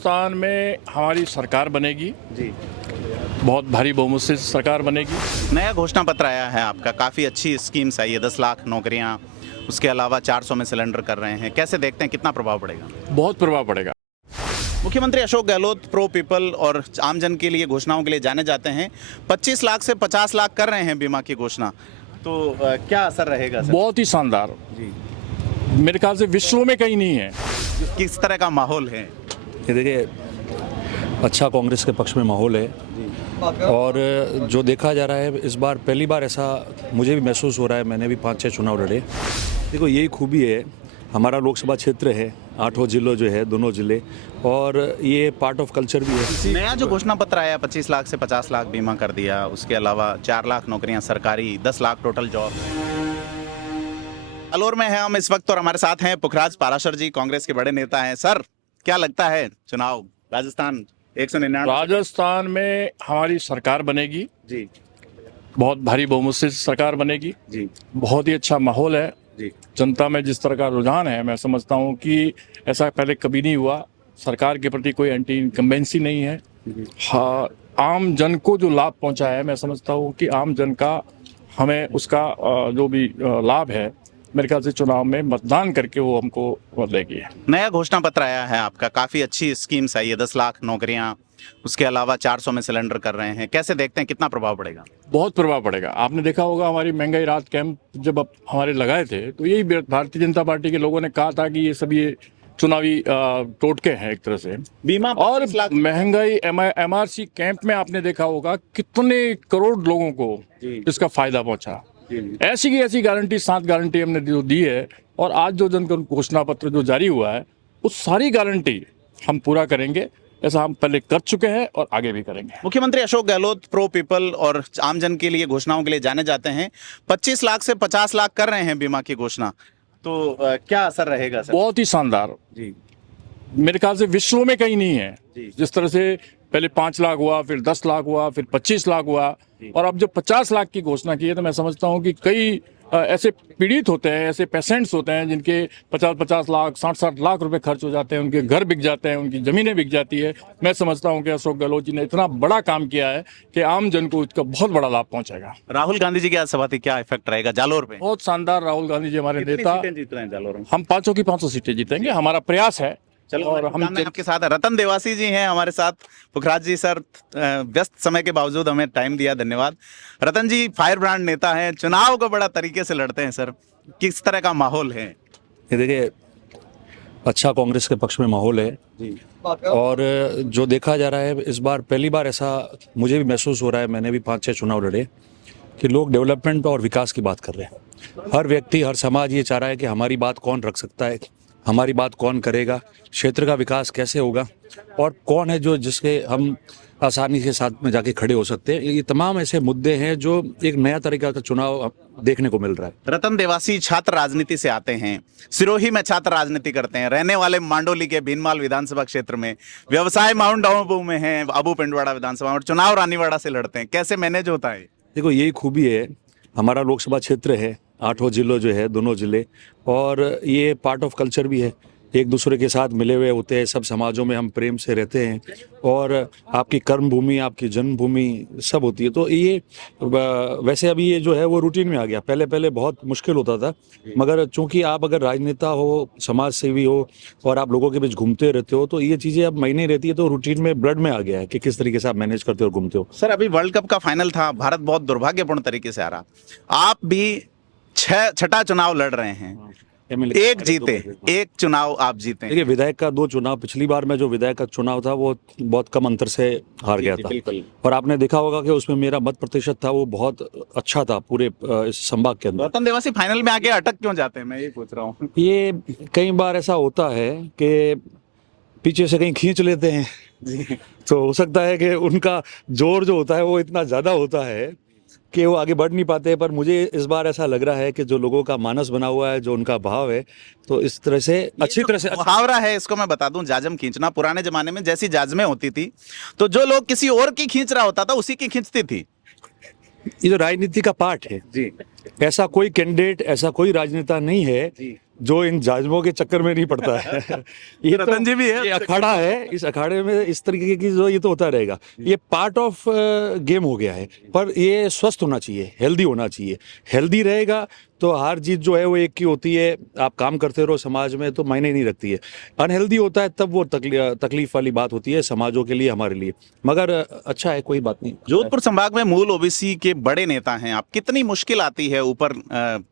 राजस्थान में हमारी सरकार बनेगी जी। बहुत भारी बहुमत से सरकार बनेगी। नया घोषणा पत्र आया है आपका, काफ़ी अच्छी स्कीम्स आई है, 10 लाख नौकरियां, उसके अलावा 400 में सिलेंडर कर रहे हैं। कैसे देखते हैं, कितना प्रभाव पड़ेगा? बहुत प्रभाव पड़ेगा। मुख्यमंत्री अशोक गहलोत प्रो पीपल और आमजन के लिए घोषणाओं के लिए जाने जाते हैं। 25 लाख से 50 लाख कर रहे हैं बीमा की घोषणा, तो क्या असर रहेगा सर? बहुत ही शानदार, जी। मेरे ख्याल से विश्व में कहीं नहीं है। किस तरह का माहौल है? ये देखिए, अच्छा कांग्रेस के पक्ष में माहौल है और जो देखा जा रहा है इस बार पहली बार ऐसा मुझे भी महसूस हो रहा है। मैंने भी 5-6 चुनाव लड़े। देखो, यही खूबी है, हमारा लोकसभा क्षेत्र है, 8 जिलों जो है, दोनों जिले, और ये पार्ट ऑफ कल्चर भी है। नया जो घोषणा पत्र आया, 25 लाख से 50 लाख बीमा कर दिया, उसके अलावा 4 लाख नौकरियां सरकारी, 10 लाख टोटल जॉब। अलौर में है हम इस वक्त और हमारे साथ हैं पुखराज पाराशर जी, कांग्रेस के बड़े नेता हैं। सर, क्या लगता है चुनाव राजस्थान 199? राजस्थान में हमारी सरकार बनेगी, जी बहुत भारी बहुमत से सरकार बनेगी। जी बहुत ही अच्छा माहौल है। जी जनता में जिस तरह का रुझान है, मैं समझता हूँ कि ऐसा पहले कभी नहीं हुआ। सरकार के प्रति कोई एंटी इनकम्बेंसी नहीं है। हाँ, आम जन को जो लाभ पहुंचा है, मैं समझता हूँ कि आम जन का हमें उसका जो भी लाभ है, मेरे ख्याल से चुनाव में मतदान करके वो हमको देगी। नया घोषणा पत्र आया है आपका, काफी अच्छी स्कीम्स आई है, 10 लाख नौकरियां, उसके अलावा 400 में सिलेंडर कर रहे हैं। कैसे देखते हैं, कितना प्रभाव पड़ेगा? बहुत प्रभाव पड़ेगा। आपने देखा होगा, हमारी महंगाई राहत कैंप जब हमारे लगाए थे, तो यही भारतीय जनता पार्टी के लोगों ने कहा था कि ये सब ये चुनावी टोटके हैं एक तरह से। बीमा और 25 लाख महंगाई MRC कैंप में आपने देखा होगा कितने करोड़ लोगों को जी। इसका फायदा पहुंचा। ऐसी की ऐसी गारंटी, 7 गारंटी हमने जो दी है, और आज जो जन घोषणा पत्र जो जारी हुआ है, उस सारी गारंटी हम पूरा करेंगे। ऐसा हम पहले कर चुके हैं और आगे भी करेंगे। मुख्यमंत्री अशोक गहलोत प्रो पीपल और आमजन के लिए घोषणाओं के लिए जाने जाते हैं। 25 लाख से 50 लाख कर रहे हैं बीमा की घोषणा, तो क्या असर रहेगा सर? बहुत ही शानदार, जी मेरे ख्याल से विश्व में कहीं नहीं है। जी। जिस तरह से पहले 5 लाख हुआ, फिर 10 लाख हुआ, फिर 25 लाख हुआ, और अब जब 50 लाख की घोषणा की है, तो मैं समझता हूँ कि कई ऐसे पीड़ित होते हैं, ऐसे पेशेंट्स होते हैं जिनके 50-50 लाख, 60-60 लाख रुपए खर्च हो जाते हैं, उनके घर बिक जाते हैं, उनकी जमीनें बिक जाती है। मैं समझता हूँ कि अशोक गहलोत जी ने इतना बड़ा काम किया है कि आम जन को इसका बहुत बड़ा लाभ पहुंचेगा। राहुल गांधी जी की आज सभा थी, क्या इफेक्ट रहेगा जालोर पे? बहुत शानदार। राहुल गांधी जी हमारे नेता, सीटें जीत रहे हैं जालोर में? हम 500 की 500 सीटें जीतेंगे, हमारा प्रयास है। चलो, और हम आपके साथ है रतन देवासी जी हैं हमारे साथ। पुखराज जी, सर व्यस्त समय के बावजूद हमें टाइम दिया, धन्यवाद। रतन जी फायर ब्रांड नेता हैं, चुनाव को बड़ा तरीके से लड़ते हैं सर, किस तरह का माहौल है? ये देखिए, अच्छा कांग्रेस के पक्ष में माहौल है जी और जो देखा जा रहा है इस बार पहली बार ऐसा मुझे भी महसूस हो रहा है। मैंने भी 5-6 चुनाव लड़े कि लोग डेवलपमेंट और विकास की बात कर रहे हैं। हर व्यक्ति, हर समाज ये चाह रहा है कि हमारी बात कौन रख सकता है, हमारी बात कौन करेगा, क्षेत्र का विकास कैसे होगा, और कौन है जो जिसके हम आसानी के साथ में जाके खड़े हो सकते हैं। ये तमाम ऐसे मुद्दे हैं जो एक नया तरीका का चुनाव देखने को मिल रहा है। रतन देवासी छात्र राजनीति से आते हैं, सिरोही में छात्र राजनीति करते हैं, रहने वाले मांडोली के भीनमाल विधानसभा क्षेत्र में, व्यवसाय माउंट आबू में है, अबू पिंडवाड़ा विधानसभा, और चुनाव रानीवाड़ा से लड़ते हैं। कैसे मैनेज होता है? देखो, यही खूबी है, हमारा लोकसभा क्षेत्र है, 8 जिलों जो है, दोनों जिले, और ये पार्ट ऑफ कल्चर भी है। एक दूसरे के साथ मिले हुए होते हैं, सब समाजों में हम प्रेम से रहते हैं, और आपकी कर्म भूमि, आपकी जन्मभूमि सब होती है। तो ये वैसे अभी ये जो है वो रूटीन में आ गया। पहले पहले बहुत मुश्किल होता था, मगर चूंकि आप अगर राजनेता हो, समाज सेवी हो, और आप लोगों के बीच घूमते रहते हो, तो ये चीज़ें अब महीने रहती है, तो रूटीन में, ब्लड में आ गया है कि किस तरीके से आप मैनेज करते हो और घूमते हो। सर, अभी वर्ल्ड कप का फाइनल था, भारत बहुत दुर्भाग्यपूर्ण तरीके से आ रहा, आप भी छठा चुनाव लड़ रहे हैं, एक जीते, एक चुनाव आप जीते। देखिए, विधायक का 2 चुनाव, पिछली बार में जो विधायक का चुनाव था वो बहुत कम अंतर से हार गया था, और आपने देखा होगा कि उसमें मेरा मत प्रतिशत था वो बहुत अच्छा था पूरे इस संभाग के अंदर। रतन देवासी फाइनल में आके अटक क्यों जाते हैं, मैं ये पूछ रहा हूँ। ये कई बार ऐसा होता है कि पीछे से कहीं खींच लेते हैं तो हो सकता है कि उनका जोर जो होता है वो इतना ज्यादा होता है कि वो आगे बढ़ नहीं पाते। पर मुझे इस बार ऐसा लग रहा है कि जो लोगों का मानस बना हुआ है, जो उनका भाव है, तो इस तरह से अच्छी तरह से मुहावरा है, इसको मैं बता दूं, जाजम खींचना। पुराने जमाने में जैसी जाजमें होती थी, तो जो लोग किसी और की खींच रहा होता था उसी की खींचती थी। ये जो राजनीति का पार्ट है जी ऐसा कोई कैंडिडेट, ऐसा कोई राजनेता नहीं है जो इन जाजमों के चक्कर में नहीं पड़ता है। ये रतन जी भी है। ये अखाड़ा है, इस अखाड़े में इस तरीके की जो ये तो होता रहेगा, ये पार्ट ऑफ गेम हो गया है। पर ये स्वस्थ होना चाहिए, हेल्दी होना चाहिए। हेल्दी रहेगा तो हार जीत जो है वो एक की होती है, आप काम करते रहो समाज में तो मायने नहीं रखती है। अनहेल्दी होता है तब वो तकलीफ वाली बात होती है समाजों के लिए, हमारे लिए। मगर अच्छा है, कोई बात नहीं। जोधपुर संभाग में मूल ओबीसी के बड़े नेता हैं आप, कितनी मुश्किल आती है ऊपर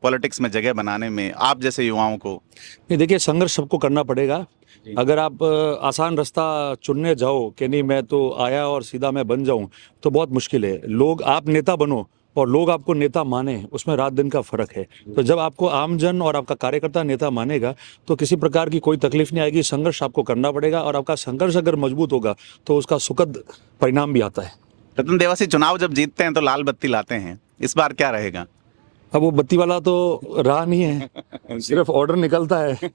पॉलिटिक्स में जगह बनाने में आप जैसे युवाओं को? नहीं, देखिए संघर्ष सबको करना पड़ेगा। अगर आप आसान रास्ता चुनने जाओ कि नहीं मैं तो आया और सीधा मैं बन जाऊं, तो बहुत मुश्किल है। लोग, आप नेता बनो और लोग आपको नेता माने, उसमें रात दिन का फर्क है। तो जब आपको आमजन और आपका कार्यकर्ता नेता मानेगा तो किसी प्रकार की कोई तकलीफ नहीं आएगी। संघर्ष आपको करना पड़ेगा और आपका संघर्ष अगर मजबूत होगा तो उसका सुखद परिणाम भी आता है। रतन देवासी, चुनाव जब जीतते हैं तो लाल बत्ती लाते हैं, इस बार क्या रहेगा? अब वो बत्ती वाला तो रहा नहीं है, सिर्फ ऑर्डर निकलता है।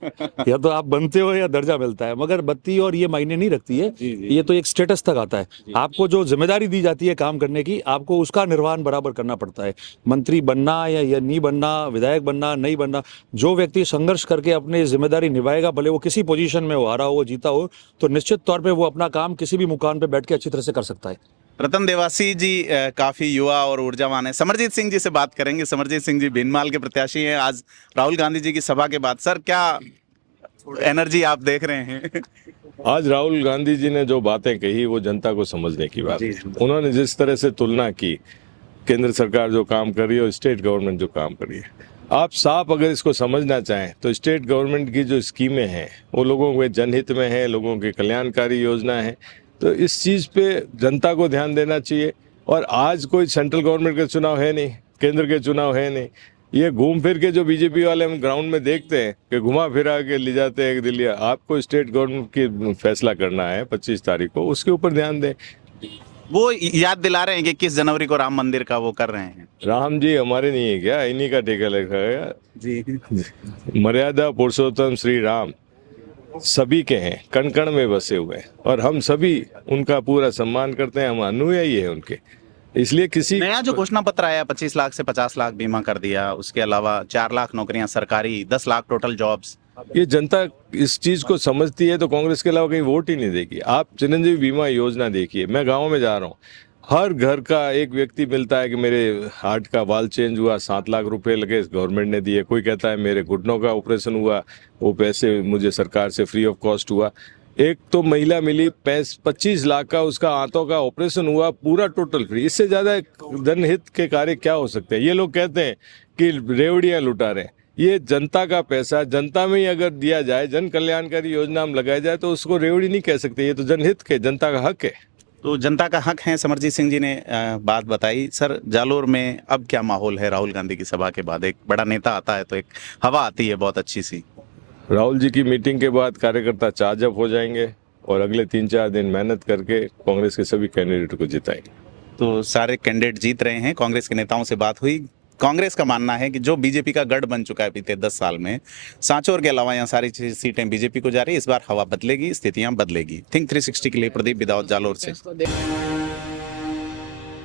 या तो आप बनते हो या दर्जा मिलता है, मगर बत्ती और ये मायने नहीं रखती है। ये तो एक स्टेटस तक आता है। आपको जो जिम्मेदारी दी जाती है काम करने की, आपको उसका निर्वहन बराबर करना पड़ता है। मंत्री बनना या नहीं बनना, विधायक बनना नहीं बनना, जो व्यक्ति संघर्ष करके अपनी जिम्मेदारी निभाएगा, भले वो किसी पोजीशन में हो, हारा हो जीता हो, तो निश्चित तौर पर वो अपना काम किसी भी मुकाम पर बैठ के अच्छी तरह से कर सकता है। रतन देवासी जी काफी युवा और ऊर्जावान है। समरजीत सिंह जी से बात करेंगे। समरजीत सिंह जी भीनमाल के प्रत्याशी हैं। आज राहुल गांधी जी की सभा के बाद सर क्या एनर्जी आप देख रहे हैं? आज राहुल गांधी जी ने जो बातें कही वो जनता को समझने की बात है। उन्होंने जिस तरह से तुलना की, केंद्र सरकार जो काम कर रही है और स्टेट गवर्नमेंट जो काम कर रही है, आप साफ अगर इसको समझना चाहें तो स्टेट गवर्नमेंट की जो स्कीमें हैं वो लोगों के जनहित में है, लोगों की कल्याणकारी योजना है। तो इस चीज़ पे जनता को ध्यान देना चाहिए। और आज कोई सेंट्रल गवर्नमेंट का चुनाव है नहीं, केंद्र के चुनाव है नहीं। ये घूम फिर के जो बीजेपी वाले हम ग्राउंड में देखते हैं कि घुमा फिरा के ले जाते हैं दिल्ली, आपको स्टेट गवर्नमेंट की फैसला करना है 25 तारीख को, उसके ऊपर ध्यान दें। वो याद दिला रहे हैं कि 21 जनवरी को राम मंदिर का वो कर रहे हैं। राम जी हमारे नहीं है क्या? इन्हीं का ठेका लगा गया जी। मर्यादा पुरुषोत्तम श्री राम सभी के हैं, कण कण में बसे हुए हैं और हम सभी उनका पूरा सम्मान करते हैं, हम अनुयायी हैं उनके। इसलिए किसी नया जो घोषणा पत्र आया 25 लाख से 50 लाख बीमा कर दिया, उसके अलावा 4 लाख नौकरियां सरकारी, 10 लाख टोटल जॉब्स। ये जनता इस चीज को समझती है तो कांग्रेस के अलावा कहीं वोट ही नहीं देगी। आप चिरंजीवी बीमा योजना देखिए, मैं गाँव में जा रहा हूँ, हर घर का एक व्यक्ति मिलता है कि मेरे हार्ट का वाल चेंज हुआ, 7 लाख रुपए लगे, गवर्नमेंट ने दिए। कोई कहता है मेरे घुटनों का ऑपरेशन हुआ, वो पैसे मुझे सरकार से फ्री ऑफ कॉस्ट हुआ। एक तो महिला मिली 25 लाख का, उसका आंतों का ऑपरेशन हुआ, पूरा टोटल फ्री। इससे ज्यादा जनहित के कार्य क्या हो सकते हैं? ये लोग कहते हैं कि रेवड़ियां लुटा रहे हैं। ये जनता का पैसा जनता में ही अगर दिया जाए, जन कल्याणकारी योजना हम लगाई जाए तो उसको रेवड़ी नहीं कह सकते। ये तो जनहित के, जनता का हक है। तो जनता का हक है, समरजीत सिंह जी ने बात बताई। सर जालोर में अब क्या माहौल है? राहुल गांधी की सभा के बाद एक बड़ा नेता आता है तो एक हवा आती है बहुत अच्छी सी। राहुल जी की मीटिंग के बाद कार्यकर्ता चार्जअप हो जाएंगे और अगले 3-4 दिन मेहनत करके कांग्रेस के सभी कैंडिडेट को जिताएंगे। तो सारे कैंडिडेट जीत रहे हैं। कांग्रेस के नेताओं से बात हुई। कांग्रेस का मानना है कि जो बीजेपी का गढ़ बन चुका है बीते 10 साल में, सांचौर के अलावा यहाँ सारी सीटें बीजेपी को जा रही है। इस बार हवा बदलेगी, स्थितियां बदलेगी। थिंक 360 के लिए प्रदीप बिदाउत जालोर से।